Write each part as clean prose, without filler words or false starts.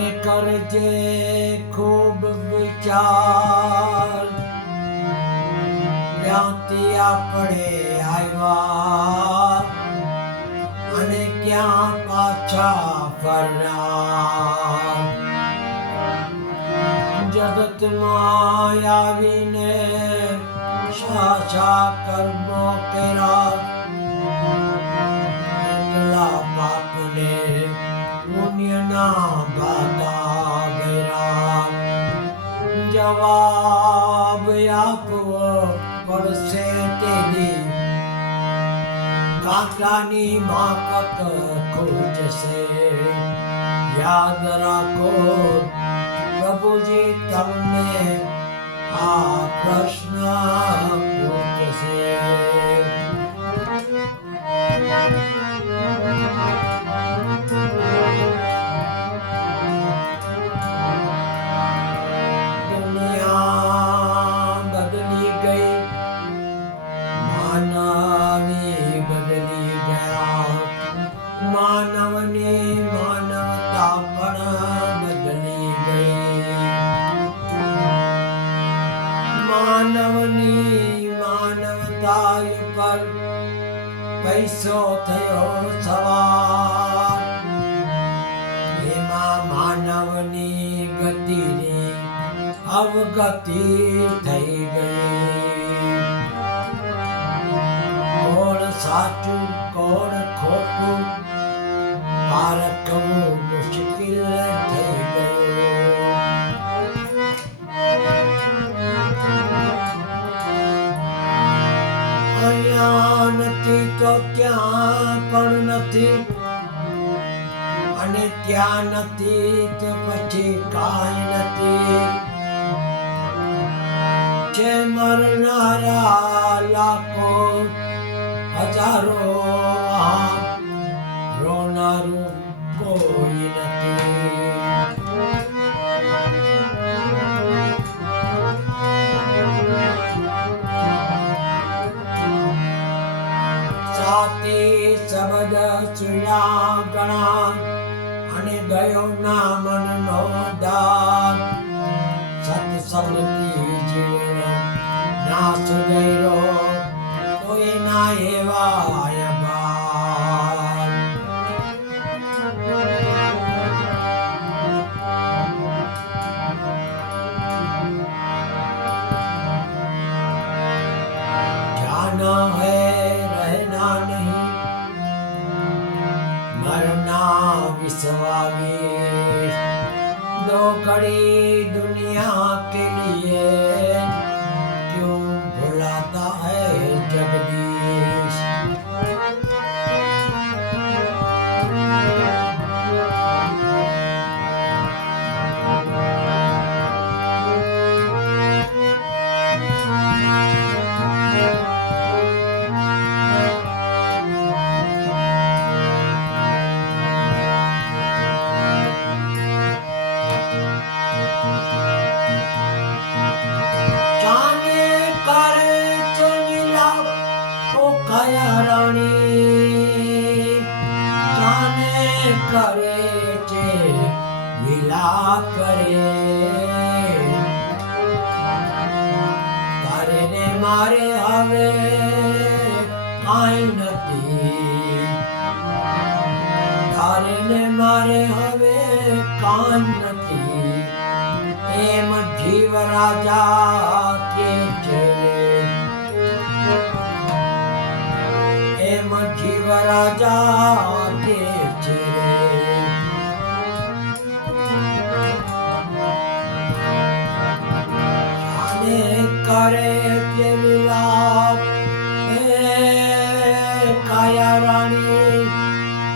અને કરજે ખૂબ વિચાર, ક્યાંથી આપણે આવ્યા અને ક્યાં પાછા ફરનાર. જગતમાં આવીને સાચા કર્મો કર્યા, એટલા પાપને પુણ્યના ગાતા ગયા. જવાબ આપવો પડશે તેની, કાંટાની માફક ખૂટશે. યાદ રાખો પ્રભુજી તમને આ પ્રશ્ન પૂછશે. દુનિયા બદલી ગઈ, માનવી બદલી ગયા, માનવની માનવતા પણ બદલી ગઈ. માનવની માનવતા ઉપર પૈસો થયો સવાર, એમાં માનવની ગતિની અવગતિ થઈ ગઈ. કોણ સાચું કોણ ખોટું પારખવું મુશ્કેલ થઈ ગયું. અહીંયા નથી તો ત્યાં પણ નથી, અને ત્યાં નથી તો પછી કાંઈ નથી. છે મરનારા લાખો હજારો, રોનારું કોઈ નથી. સાથી શબ્દ ચૂયા ગણા, અને ગયો ના મનનો દાન. સત્સંગથી જીવન ના સુધર્યો તો એના એવા અભાન. जाना है रहना नहीं, मरना विश्वास. दो घड़ी दुनिया के लिए क्यों भुलाता है जगदीश. કાયા રાણી જાને કરે છે વિલાપ કરે. તારે ને મારે હવે કાંઈ નથી, તારે ને મારે હવે કાંઈ નથી. એમ જીવ રાજા કે છે, એમ જીવ રાજા કે છે. શાને કરે છે વિલાપ કાયા રાણી,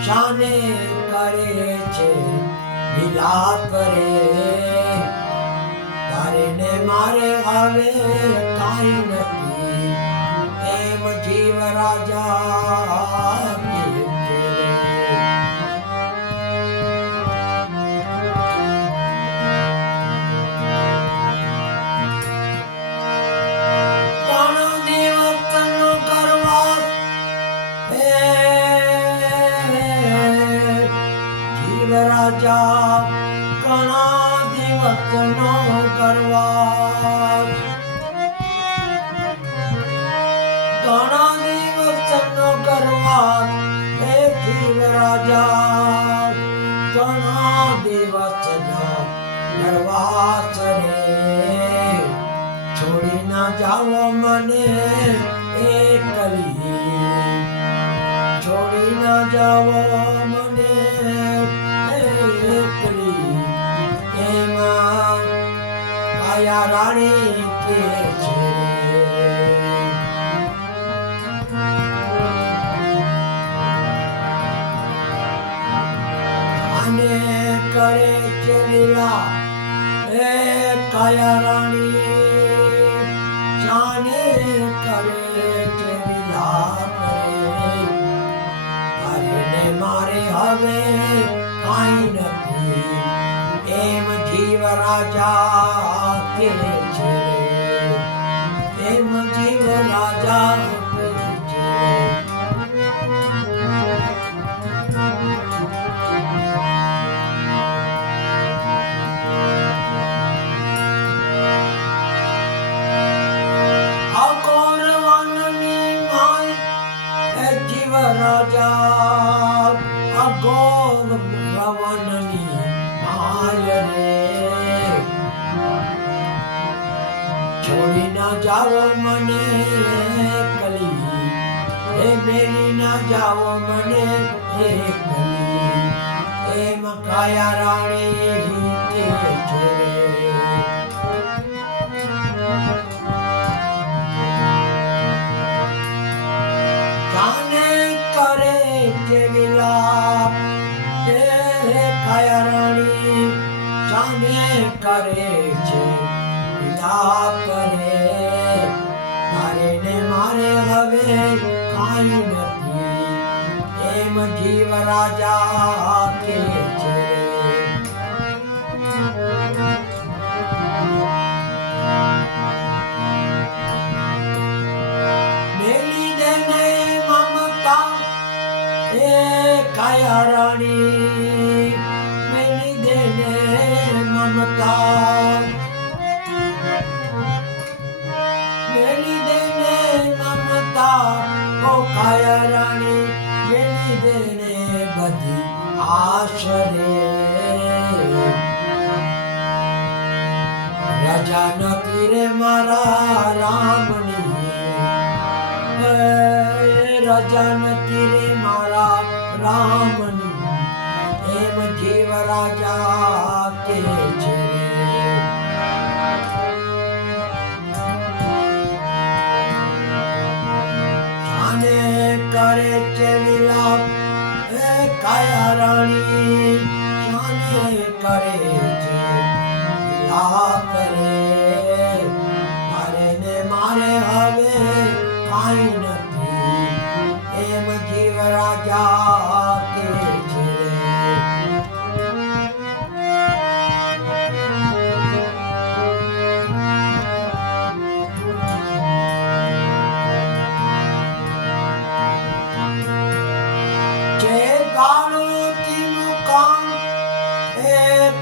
શાને કરે છે વિલાપ રે. તારે ને મારે હવે કાંઈ નથી, એમ જીવ રાજા કે છે. ત્રણ દિવસનો કરવા જીવ રાજા રાજા ઘણા દિવસનો પ્રવાસ રે છોડી ના જાઓ મને એકલી છોડી ના જાઓ મને એકલી એમાં કાયા રાણી કે છે અને કરે છે લીલા એ કાયા રાણી જાને કરે છે લીલા કરે અરે ને મારે હવે કાંઈ નથી એમ જીવ રાજા કે છે એમ જીવ રાજા કે છે રાજા અઘોર રવનની માય રે છોડી ના જાઓ મને કલી એ મેરી ના જાઓ મને કલી એમ કાયા રાણી કે છે કાયા રાણી જાને કરે છે વિલાપ કરે મારે ને મારે હવે કાંઈ નથી એમ જીવ રાજા કે છે મેલી દેને મમતા એ કાયા રાણી મેલી દેને મમતા મેલી દેને મમતા ઓ કાયા રાણી મેલી દેને બધી આશરે રાજા નથી રે મારા રામની રાજા નથી રે મારા રામની એમ જીવ રાજા કે છે જાને કરે છે વિલાપ એ કાયા રાણી જાને કરે છે વિલાપ રે મારે ને મારે હવે કાંઈ નથી એમ જીવ રાજા કે છે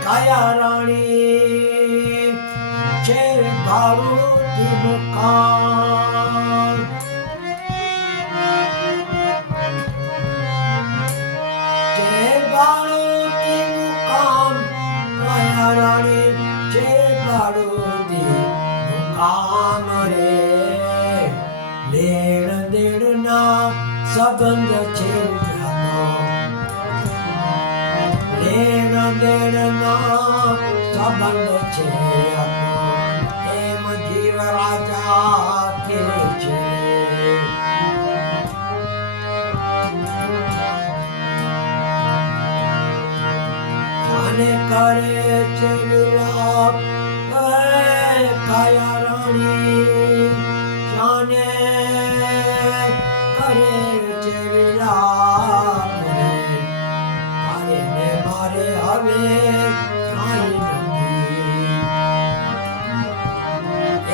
કાયા રાણી છે ભાડું મકાન છે ભાડું મકાન કાયા રાણી છે ભાડું મકાન રે લેણ દેણ ના સંબંધ છે લેણ દેણ ના સંબંધ છે એમ જીવ રાજા કે છે જાને કરે છે વિલાપ કાયા રાણી જાને કરે છે વિલાપ મારે હવે કાંઈ નથી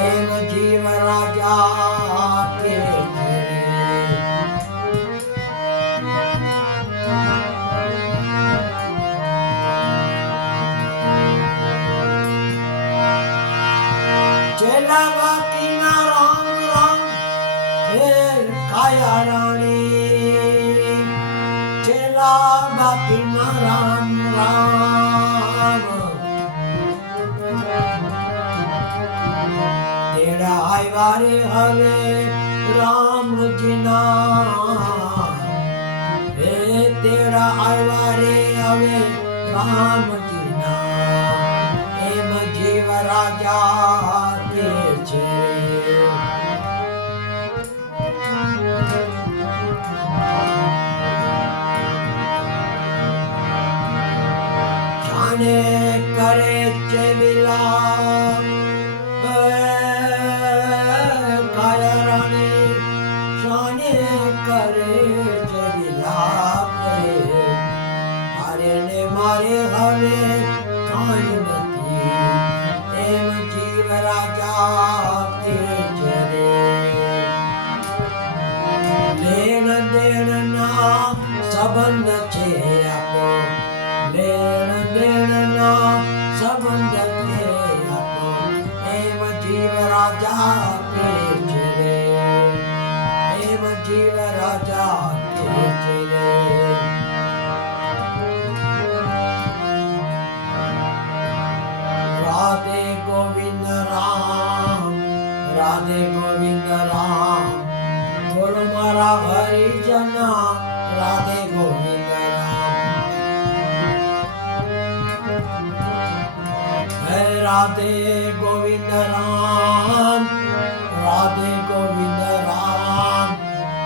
એમ જીવ રાજા કે છે છેલ્લા બાકીના રામ રામ હે કાયા રાણી છેલ્લા બાકીના રામ રામ તેડા આવ્યા રે હવે રામજીના હે તેડા આવ્યા રે હવે રામજીના એમ જીવ રાજા કે છે જાણે કરે છે વિલાપ કાયા રાણી જાણે કરે છે વિલાપ મારે ને મારે હવે કાંઈ નથી એમ જીવ રાજા તે છે લેણ દેણ ના સંબંધ છે આપો લેણ દેણ ના સંબંધ છે આપો એમ જીવ રાજા કે છે રે એમ જીવ રાજા કે છે રે રાધે ગોવિંદ રામ રાધે ગોવિંદ રામ બોલો મારા હરિજન રાધે ગોવિંદ રામ હે રાધે ગોવિંદ રામ રાધે ગોવિંદ રામ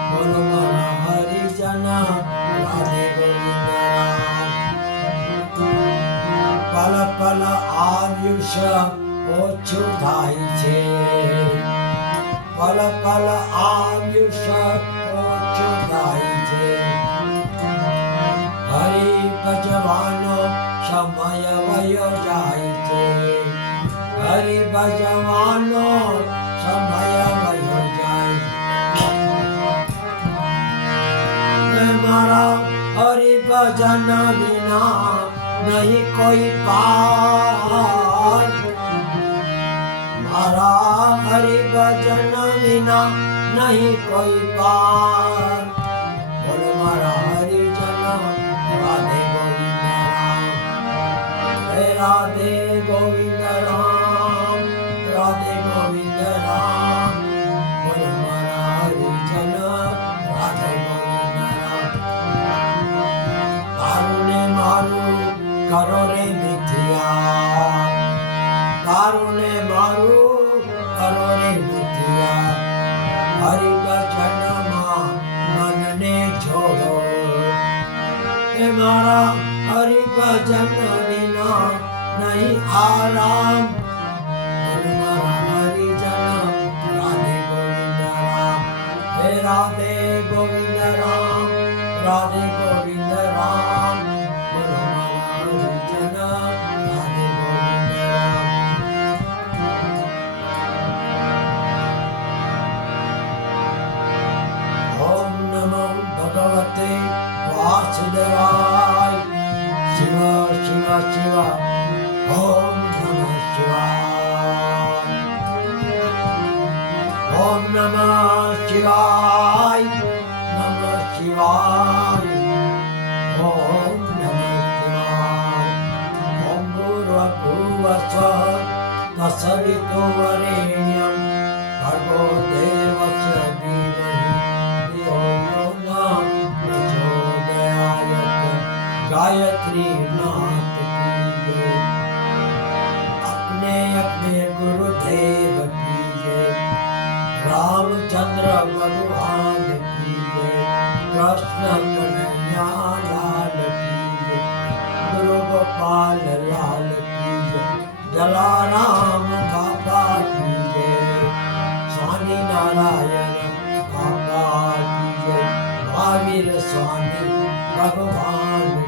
બોલો મારા હરિજન રાધે ગોવિંદ રામ પલ પલ આયુષ્ય ઓછું થાય છે પલ પલ આયુષ્ય ઓછું થાય છે હરિ ભજવાનો સમય વયો જાય છે હરિ ભજવાનો સમય વયો જાય મારા હરિ ભજન વિના નહીં કોઈ પાર મારા હરિ ભજન વિના નહીં કોઈ પાર બોલો મારા હરિજન રાધે ગોવિંદ રામ હે રાધે ગોવિંદ રામ રાધે ગોવિંદ રામ બોલો મારા હરિજન રાધે ગોવિંદ રામ તારું ને મારું કરો રે મિથિયા તારું ને મારું કરો રે મિથિયા હરિ ભજનમાં મનને જોડો હે મારા હરિ ભજન વિના નહીં આરામ મારા હરિજન રાધે ગોવિંદ રામ હે રાધે ગોવિંદ રામ રાધે ગોવિંદ રામ ભગવતે વાસુદેવાય શિવ શિવ શિવ ઓમ નમઃ શિવાય ઓમ નમઃ શિવાય નમઃ શિવાય ઓમ નમઃ શિવાય ઓમ ભૂર્ભુવઃ તત્સવિતુર્વરેણ્યં ભર્ગો દેવસ્ય ધીમહિ गायत्री नाथ की जय अपने अपने गुरुदेव की जय रामचंद्र भगवान की जय कृष्ण कन्हैया लाल की जय गुरु गोपाल लाल की जय जलाराम बाबा की जय स्वामी नारायण बाबा की जय महावीर स्वामी भगवान